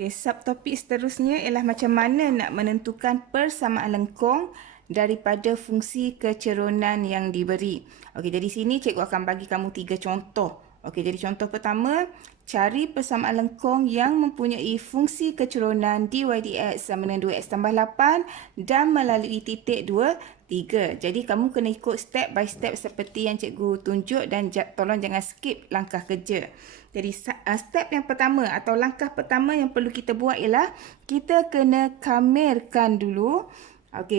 Okey, subtopik seterusnya ialah macam mana nak menentukan persamaan lengkung daripada fungsi kecerunan yang diberi. Okey, jadi sini cikgu akan bagi kamu 3 contoh. Okey, jadi contoh pertama, cari persamaan lengkung yang mempunyai fungsi kecerunan dy dx sama dengan 2x tambah 8 dan melalui titik 2, 3. Jadi kamu kena ikut step by step seperti yang cikgu tunjuk dan tolong jangan skip langkah kerja. Jadi step yang pertama atau langkah pertama yang perlu kita buat ialah kita kena kamirkan dulu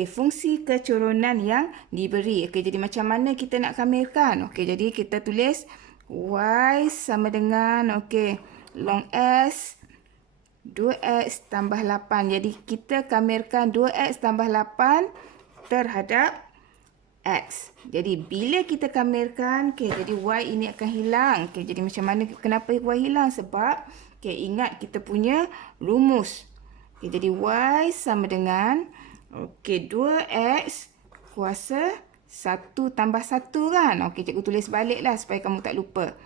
fungsi kecerunan yang diberi. Okey, jadi macam mana kita nak kamirkan? Okey, jadi kita tulis y sama dengan long S 2x tambah 8. Jadi kita kamirkan 2x tambah 8 terhadap x. Jadi bila kita kamirkan, jadi y ini akan hilang. Jadi macam mana, kenapa y hilang? Sebab ingat kita punya rumus. Jadi y sama dengan 2x kuasa 1 tambah 1 kan. Cikgu tulis balik lah supaya kamu tak lupa.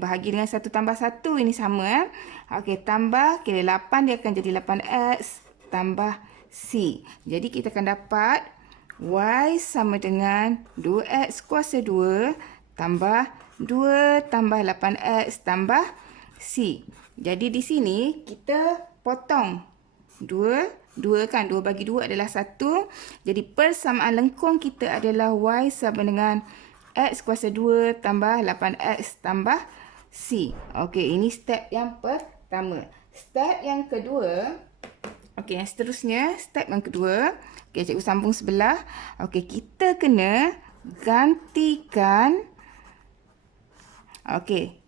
Bahagi dengan 1 tambah 1 ini sama. Tambah 8 dia akan jadi 8x tambah c. Jadi kita akan dapat y sama dengan 2x kuasa 2 tambah 2 tambah 8x tambah c. Jadi di sini kita potong 2 kan, 2 bagi 2 adalah 1. Jadi persamaan lengkung kita adalah y sama dengan x kuasa 2 tambah 8x tambah c. Ini step yang pertama. Step yang kedua, yang seterusnya, step yang kedua, cikgu sambung sebelah. Kita kena gantikan,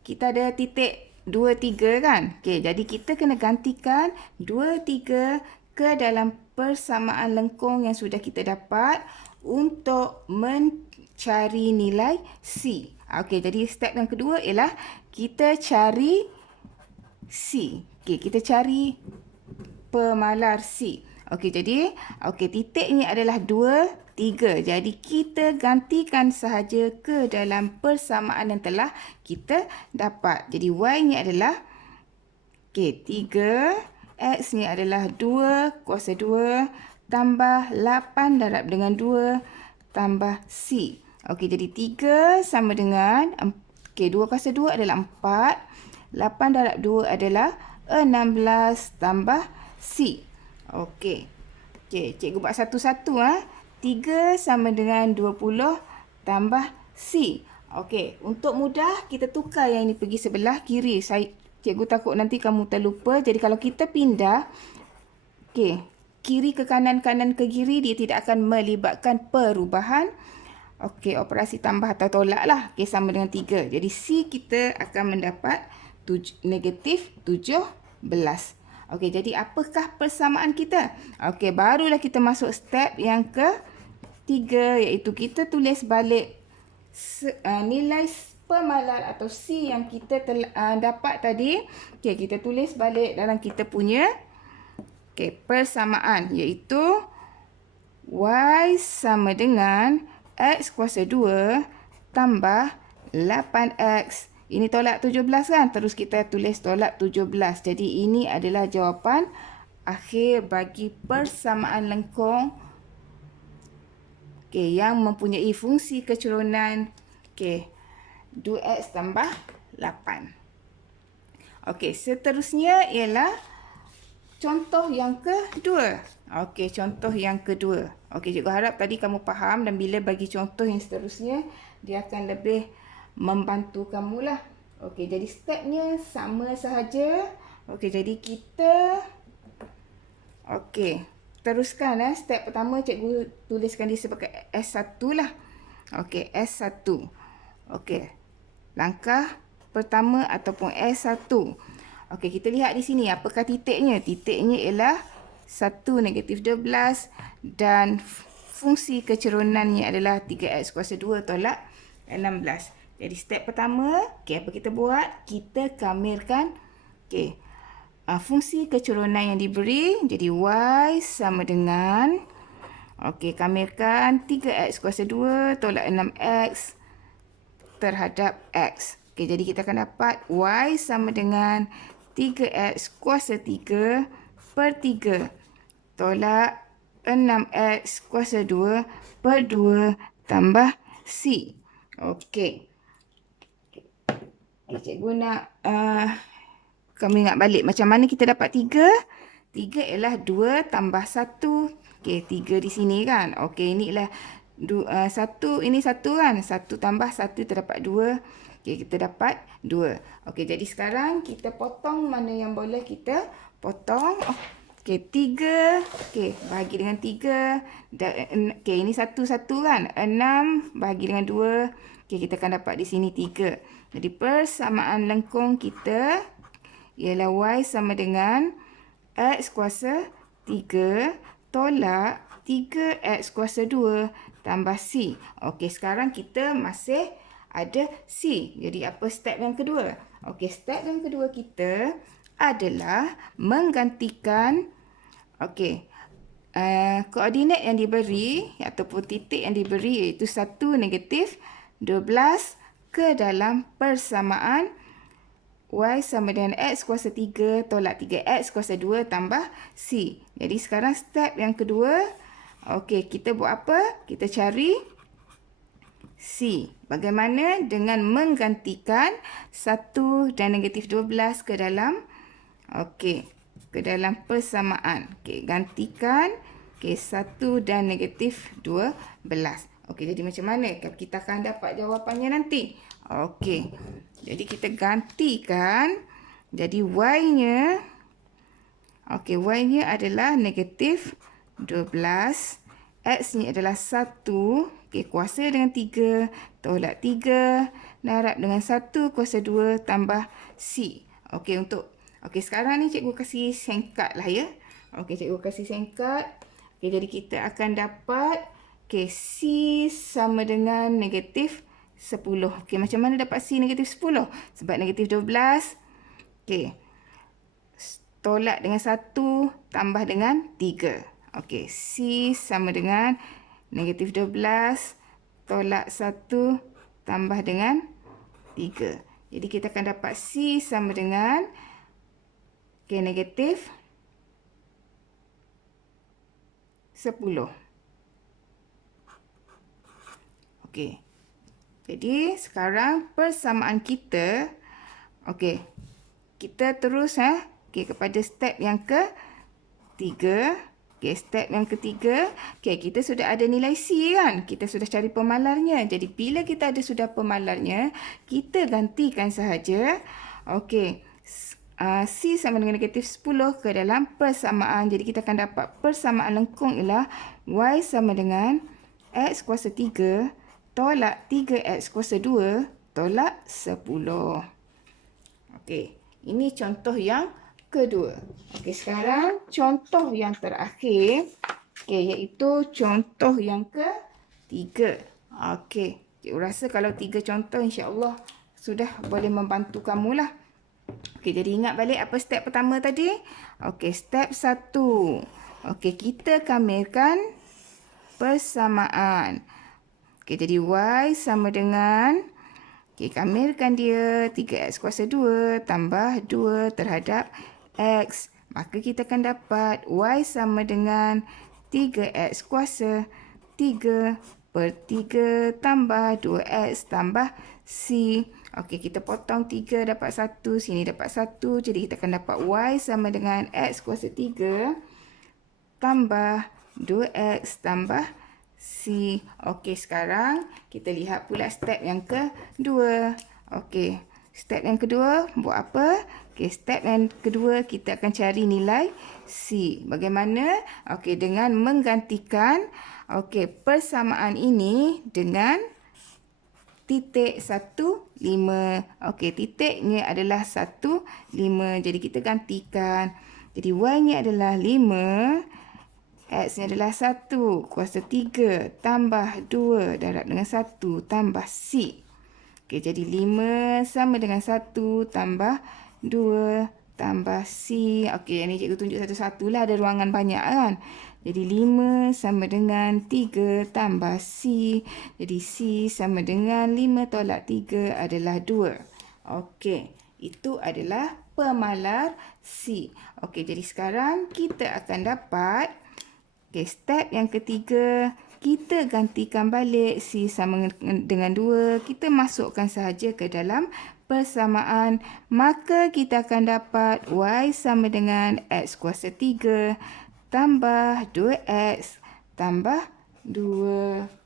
kita ada titik 2, 3 kan. Jadi kita kena gantikan 2, 3 ke dalam persamaan lengkung yang sudah kita dapat untuk mencari nilai C. Jadi step yang kedua ialah kita cari C. Kita cari pemalar C. Jadi titiknya adalah 2, 3. Jadi kita gantikan sahaja ke dalam persamaan yang telah kita dapat. Jadi y-nya adalah 3. X-nya adalah 2 kuasa 2 tambah 8 darab dengan 2 tambah C. Jadi 3 sama dengan 2 kuasa 2 adalah 4. 8 darab 2 adalah 16 tambah C. Cikgu buat satu-satu. 3 sama dengan 20 tambah C. Untuk mudah kita tukar yang ini pergi sebelah kiri. Cikgu takut nanti kamu terlupa. Jadi kalau kita pindah kiri ke kanan, kanan ke kiri, dia tidak akan melibatkan perubahan operasi tambah atau tolak lah. Sama dengan 3. Jadi C kita akan mendapat negatif 17. Jadi apakah persamaan kita? Barulah kita masuk step yang ketiga, iaitu kita tulis balik nilai pemalar atau C yang kita dapat tadi. Kita tulis balik dalam kita punya persamaan, iaitu y sama dengan x kuasa 2 tambah 8x. Ini tolak 17 kan? Terus kita tulis tolak 17. Jadi ini adalah jawapan akhir bagi persamaan lengkung yang mempunyai fungsi kecerunan 2x tambah 8. Seterusnya ialah contoh yang kedua. Contoh yang kedua. Cikgu harap tadi kamu faham, dan bila bagi contoh yang seterusnya, dia akan lebih membantu kamu lah. Jadi stepnya sama sahaja. Jadi kita teruskan. Step pertama cikgu tuliskan dia sebagai S1 lah. S1. Langkah pertama ataupun S1. Kita lihat di sini apakah titiknya. Titiknya ialah 1 negatif 12 dan fungsi kecerunannya adalah 3x kuasa 2 tolak 16. Jadi step pertama, apa kita buat? Kita kamirkan fungsi kecerunan yang diberi. Jadi y sama dengan kamirkan 3x kuasa 2 tolak 6x terhadap x. Jadi kita akan dapat y sama dengan 3x kuasa 3 per 3 tolak 6x kuasa 2 per 2 tambah C. Okey. Cikgu nak kami ingat balik macam mana kita dapat 3. 3 ialah 2 tambah 1. Okey, 3 di sini kan. Okey, ini ialah 1, ini 1 kan. 1 tambah 1 kita dapat 2. Okey, kita dapat 2. Okey, jadi sekarang kita potong mana yang boleh kita potong. Okey, 3. Okey, bahagi dengan 3. Okey, ini 1 kan. 6 bahagi dengan 2. Okey, kita akan dapat di sini 3. Jadi persamaan lengkung kita ialah y sama dengan x kuasa 3 tolak 3x kuasa 2 tambah c. Okey, sekarang kita masih ada c. Jadi apa step yang kedua? Okey, step yang kedua kita adalah menggantikan koordinat yang diberi ataupun titik yang diberi iaitu 1 negatif 12 ke dalam persamaan y sama dengan x kuasa 3 tolak 3x kuasa 2 tambah c. Jadi sekarang step yang kedua, okey, kita buat apa? Kita cari c. Bagaimana? Dengan menggantikan 1 dan negatif 12 ke dalam ke dalam persamaan. Okey, gantikan 1 dan negatif 12. Okey, jadi macam mana? Kita akan dapat jawapannya nanti. Okey. Jadi kita gantikan. Jadi y-nya y-nya adalah negatif 12. X-nya adalah 1. Okey, kuasa dengan 3 tolak 3 darab dengan 1 kuasa 2 tambah c. Okey, sekarang ni cikgu kasih singkat lah ya. Okey, cikgu kasih singkat. Okey, jadi kita akan dapat C sama dengan negatif 10. Okey, macam mana dapat C negatif 10? Sebab negatif 12. Okey. Tolak dengan 1 tambah dengan 3. Okey, C sama dengan negatif 12 tolak 1 tambah dengan 3. Jadi kita akan dapat C sama dengan negatif 10. Okey. Jadi sekarang persamaan kita, okey, kita terus kepada step yang ketiga. Okey, step yang ketiga, kita sudah ada nilai C kan? Kita sudah cari pemalarnya. Jadi bila kita ada sudah pemalarnya, kita gantikan sahaja. Okey. C sama dengan negatif 10 ke dalam persamaan. Jadi kita akan dapat persamaan lengkung ialah y sama dengan x kuasa 3 tolak 3x kuasa 2 tolak 10. Okey, ini contoh yang kedua. Okey, sekarang contoh yang terakhir, iaitu contoh yang ketiga. Okey, cikgu rasa kalau 3 contoh insya-Allah sudah boleh membantu kamulah. Okey, jadi ingat balik apa step pertama tadi? Okey, step 1. Okey, kita kamirkan persamaan. Okey, jadi y sama dengan, kamirkan dia 3x kuasa 2 tambah 2 terhadap x. Maka kita akan dapat y sama dengan 3x kuasa 3 per 3 tambah 2x tambah c. Okey, kita potong 3 dapat 1, sini dapat 1. Jadi kita akan dapat y sama dengan x kuasa 3 tambah 2x tambah C. Okey, sekarang kita lihat pula step yang kedua. Okey, step yang kedua buat apa? Okey, step yang kedua kita akan cari nilai C. Bagaimana? Okey, dengan menggantikan persamaan ini dengan titik 1, 5. Okey, titiknya adalah 1, 5. Jadi kita gantikan. Jadi y-nya adalah 5. X-nya adalah 1 kuasa 3 tambah 2 darab dengan 1 tambah C. Okey, jadi 5 sama dengan 1 tambah 2 tambah C. Okey, ini cikgu tunjuk satu-satu lah, ada ruangan banyak kan. Jadi 5 sama dengan 3 tambah C. Jadi C sama dengan 5 tolak 3 adalah 2. Okey, itu adalah pemalar C. Okey, jadi sekarang kita akan dapat, step yang ketiga, kita gantikan balik C sama dengan 2. Kita masukkan sahaja ke dalam persamaan. Maka kita akan dapat Y sama dengan X kuasa 3 tambah 2X tambah 2.